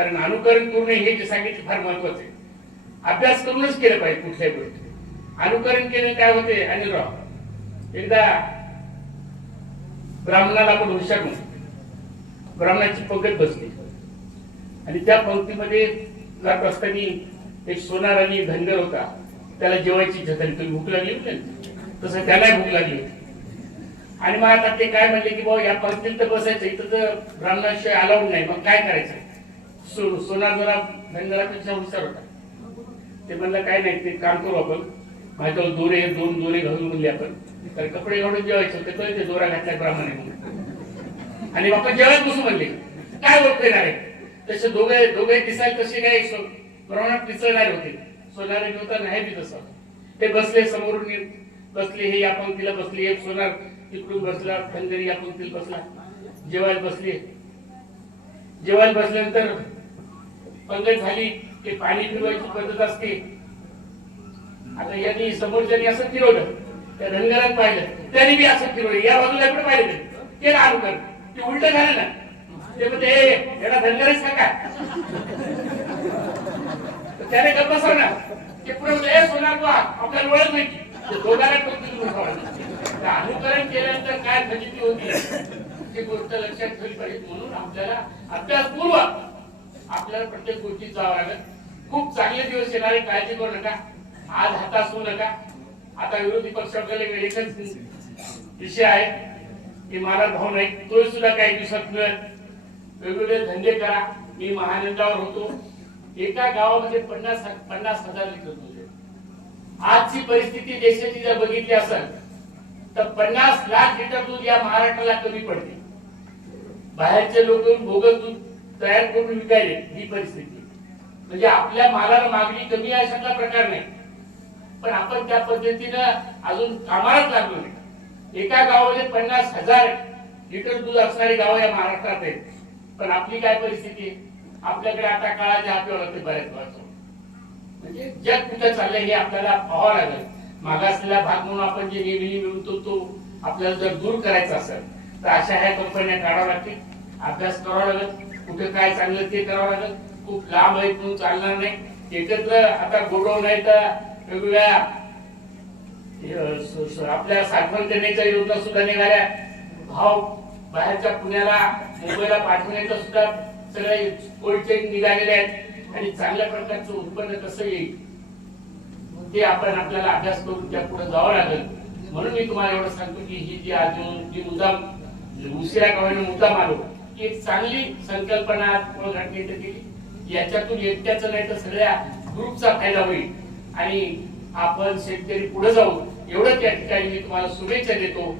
कारण अनुकरण करून हे जे सांगितले फार महत्वाचं आहे. अभ्यास करूनच केलं पाहिजे कुठल्याही गोष्टी. अनुकरण केलं काय होते अनिलराव, एकदा ब्राह्मणाला आपण हुशार म्हणतो. ब्राह्मणाची पंगत बसली आणि त्या पंक्तीमध्ये जात असताना एक सोनार आणि धनगर होता. त्याला जेवायची इच्छा झाली. तुम्ही भूक लागली होती तसं त्याला भूक लागली होती. आणि मग आता ते काय म्हणले की बाबा या पंक्तीत तर बसायचं, इथं तर ब्राह्मणाशिवाय अलाउड नाही, मग काय करायचं. सोनार जरा धनगरापेक्षा हुशार होता. ते म्हणलं काय नाही, ते काम करू आपण, माझ्याजवळ दोरे 2 दोरे घालून म्हणले आपण, तर कपडे घालून जेवायचे होते. ते दोरा घातल्या ब्राह्मणे म्हणून आणि आपण जेवायला बसू म्हणले. काय ओळख येणार आहे. तसे दोघे दिसायला तसे काय प्रमाणात पिचळणारे होते. सोनार होता नाही बी तसं. ते बसले समोरून बसले, हे या पंक्तीला बसले, एक सोनार तिकडून बसला, धनगरी या पंक्तीला बसला. जेवायला बसले. जेवायला बसल्यानंतर पंगत झाली की पाणी पिवायची पद्धत असते. आता यांनी समोरच्यानी असं फिरवलं, त्या धनगरात पाहिलं, त्याने बी असं फिरवलं, या बाजूला इकडे पाहिलं, ते अनुकरण ते उलट झालं ना. ते म्हणते याला धनगरच का काय, त्याने गप्प बसवणार. ते पुढे सोनार बुवा आपल्याला ओळख नाही. दोघांना अनुकरण केल्यानंतर काय फजिती होती ही गोष्ट लक्षात ठेवली पाहिजे. म्हणून आपल्याला अभ्यासपूर्व आपल्याला प्रत्येक गोष्टी जावं लागेल. खूप चांगले दिवस येणारे, काळजी करू नका, आज हताश होऊ नका. आता विरोधी पक्षाकडे एकच विषय आहे की मला भाऊ नाही, तो सुद्धा काही दिवसात मिळेल. वेगवेगळे धंदे करा. मी महानंदावर होतो. एका गावामध्ये 50,000 लिटर दूध आहे. आजची परिस्थिती देशाची जर बघितली असेल तर 50 लाख लिटर दूध या महाराष्ट्राला कमी पडते. बाहेरचे लोक बोगस दूध तयार करून विकायले, ही परिस्थिती. म्हणजे आपल्या मालाला मागणी कमी आहे अशातला प्रकार नाही, पण आपण त्या पद्धतीनं अजून कामालाच लागलो नाही. एका गावामध्ये 50,000 लिटर दूध असणारे गाव या महाराष्ट्रात आहेत. पण आपली काय परिस्थिती आहे. आपल्याकडे आता काळाच्या हातावर लागते बऱ्याच वेळा. म्हणजे जग कुठे चाललंय हे आपल्याला पाहावं लागेल. मागासलेला भाग म्हणून आपण जे नेहमी मिळतो तो आपल्याला जर दूर करायचा असेल तर अशा ह्या कंपन्या काढाव्या लागतील. अभ्यास करावा लागेल, कुठे काय चांगलं ते करावं लागेल. खूप लांब आहे म्हणून चालणार नाही. एकत्र आता गोडवून नाही तर वेगवेगळ्या आपल्या साठवण करण्याच्या योजना सुद्धा निघाल्या. भाव बाहेरच्या पुण्याला मुंबईला पाठवण्याचा सुद्धा सगळे कोल्ड चेन निघालेले आहेत. आणि चांगल्या प्रकारचं उत्पन्न कसं येईल ते आपण आपल्याला अभ्यास करून त्या पुढे जावं लागेल. म्हणून मी तुम्हाला एवढं सांगतो की ही जी आज जी मुद्दाम उशिरा गावाने मुद्दाम आलो की एक चांगली संकल्पना घटनेत केली. याच्यातून एकट्याचं नाही तर सगळ्या ग्रुपचा फायदा होईल आणि आपण शेतकरी पुढे जाऊ एवढंच या ठिकाणी मी तुम्हाला शुभेच्छा देतो.